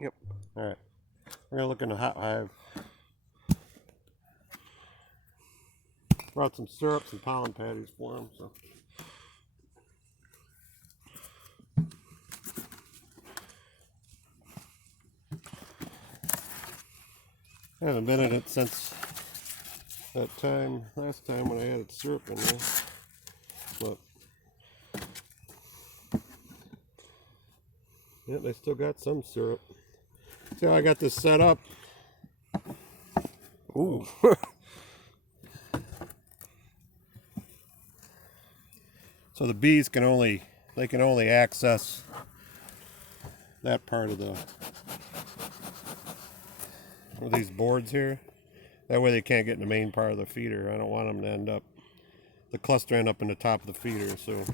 Yep. Alright. We're gonna look in the hot hive. Brought some syrups and pollen patties for them, so. I haven't been in it since that last time when I added syrup in there. But yeah, they still got some syrup. See how I got this set up? Ooh. So the bees can only access that part of these boards here. That way they can't get in the main part of the feeder. I don't want them to end up the cluster end up in the top of the feeder, so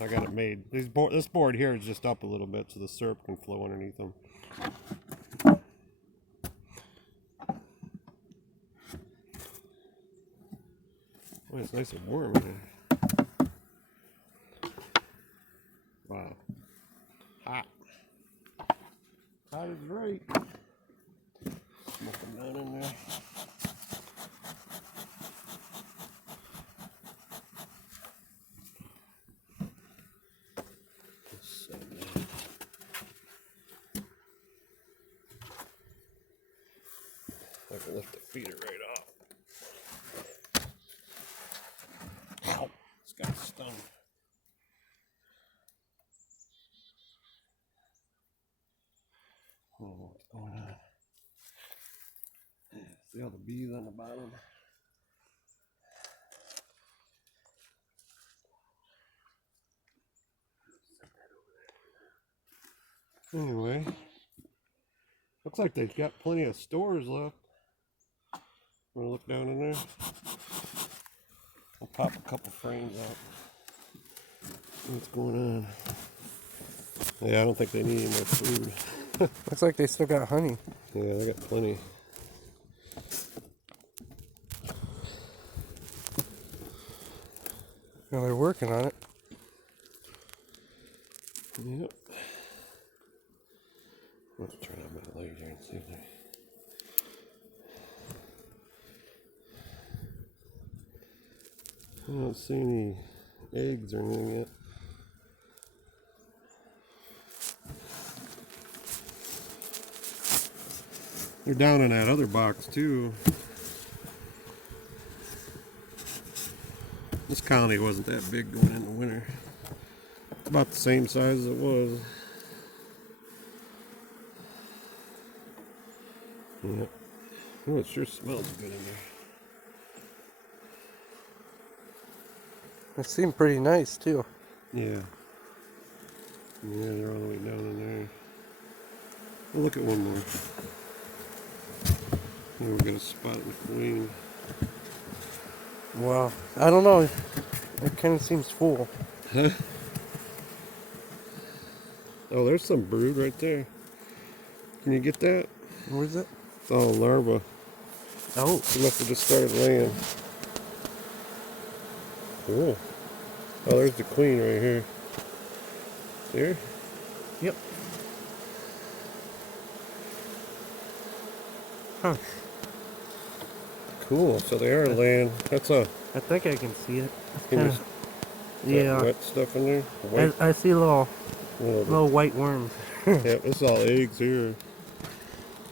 I got it made. This board here is just up a little bit so the syrup can flow underneath them. Oh, it's nice and warm in here. Wow. Hot. Hot is right. Smoking down in there. I can lift the feeder right off. Ow! It's got stung. I don't know what's going on. See all the bees on the bottom? Anyway, looks like they've got plenty of stores left. Wanna look down in there? I'll pop a couple frames out. What's going on? Yeah, I don't think they need any more food. Looks like they still got honey. Yeah, they got plenty. Well, they're working on it. Yep. Let's turn on my light here and see if they... I don't see any eggs or anything yet. They're down in that other box too. This colony wasn't that big going into winter. It's about the same size as it was. Yep. Oh, it sure smells good in there. They seem pretty nice too. Yeah. Yeah, they're all the way down in there. We'll look at one more. Here we're gonna spot it with wing. Wow. I don't know. It kind of seems full. Huh? Oh, there's some brood right there. Can you get that? Where's it? It's all larvae. Oh. They must have just started laying. Cool. Oh, there's the queen right here. There? Yep. Huh. Cool. So they are laying. That's a... I think I can see it. Kinda, Yeah. wet stuff in there? White, I see little white worms. yeah, this is all eggs here.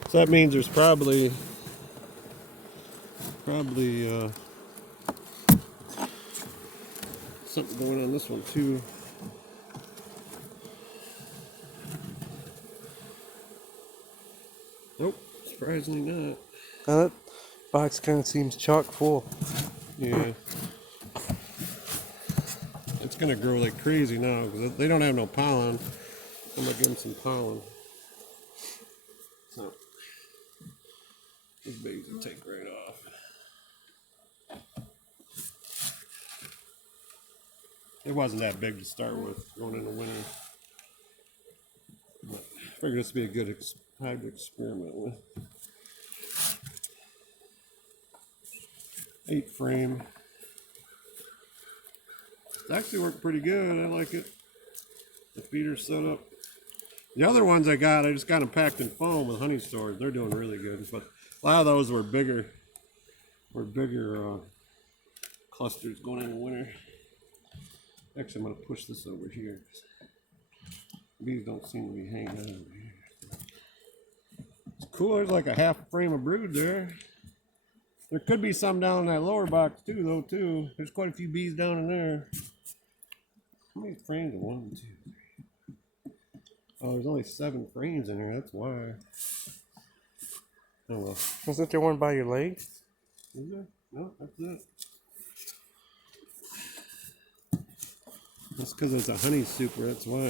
So that means there's probably something going on this one too. Nope, surprisingly not. That box kind of seems chock full. Yeah. It's gonna grow like crazy now because they don't have no pollen. I'm gonna give them some pollen. So these babies will take right off. It wasn't that big to start with going into winter. But I figured this would be a good hive to experiment with. 8 frame. It's actually worked pretty good. I like it. The feeder's set up. The other ones I just got them packed in foam with honey stores. They're doing really good. But a lot of those were bigger clusters going in the winter. Actually, I'm going to push this over here. Bees don't seem to be hanging out over here. It's cool. There's like a half frame of brood there. There could be some down in that lower box too, though. There's quite a few bees down in there. How many frames? 1, 2, 3. Oh, there's only 7 frames in there. That's why. Oh well. Wasn't there one by your leg? Is there? No, that's it. That's because it's a honey super. That's why.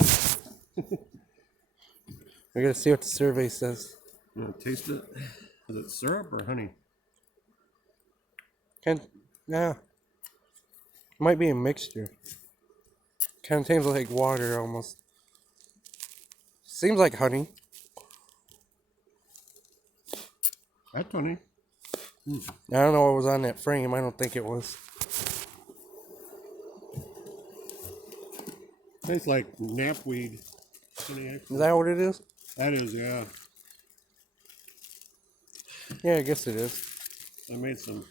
I gotta see what the survey says. You want to taste it? Is it syrup or honey? Yeah. Might be a mixture. Kind of tastes like water almost. Seems like honey. That's honey. I don't know what was on that frame. I don't think it was. Tastes like knapweed. Is that what it is? That is, yeah. Yeah, I guess it is. I made some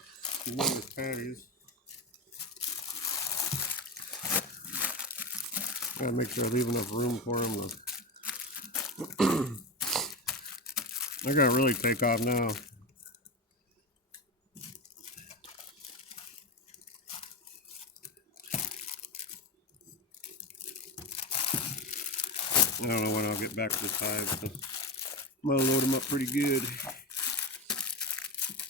humongous patties. Gotta make sure I leave enough room for them. They're gonna really take off now. I don't know when I'll get back to this hive, so I'm gonna load them up pretty good.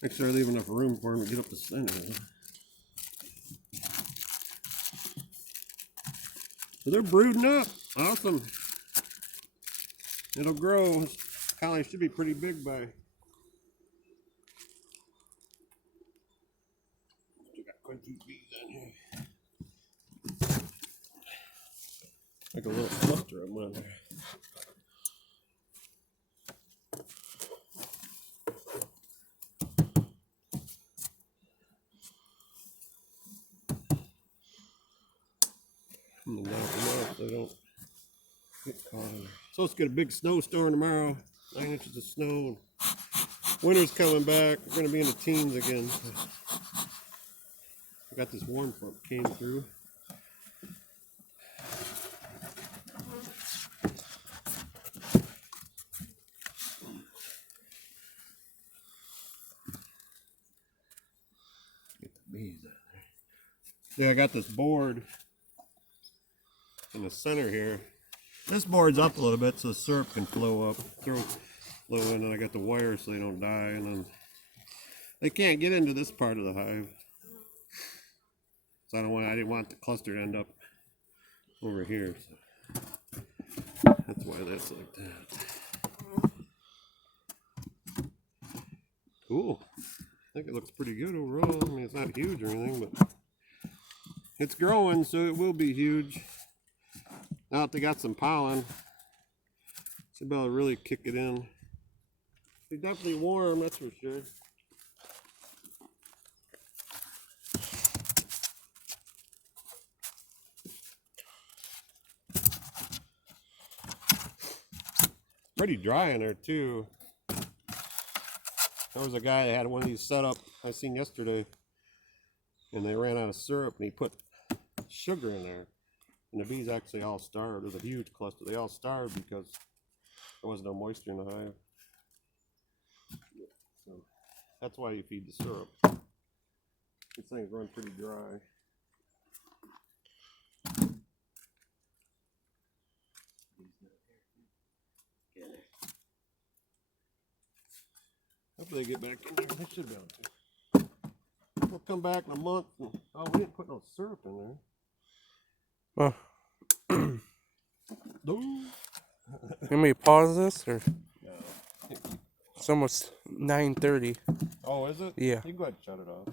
Make sure I leave enough room for them to get up the center. So they're brooding up. Awesome. It'll grow. This colony should be pretty big by. Still got quite a few bees on here. Like a little cluster of them on there. I'm gonna knock them off so they don't get caught in there. Supposed to get a big snowstorm tomorrow. 9 inches of snow. Winter's coming back. We're gonna be in the teens again. I got this warm front came through. Get the bees out there. Yeah, I got this board in the center here. This board's up a little bit so the syrup can flow up, flow in, and I got the wire so they don't die, and then they can't get into this part of the hive. So I didn't want the cluster to end up over here. So that's why that's like that. Cool. I think it looks pretty good overall. I mean, it's not huge or anything, but it's growing, so it will be huge. Now that they got some pollen, should be able to really kick it in. They're definitely warm, that's for sure. Pretty dry in there too. There was a guy that had one of these set up I seen yesterday, and they ran out of syrup and he put sugar in there. And the bees actually all starved. It was a huge cluster. They all starved because there was no moisture in the hive. So that's why you feed the syrup. These things run pretty dry. Hopefully they get back in there. They should be able to. We'll come back in a month. And, oh, we didn't put no syrup in there. Oh. No. Let me pause this, or No. it's almost 9:30. Oh, is it? Yeah. You can go ahead and shut it off.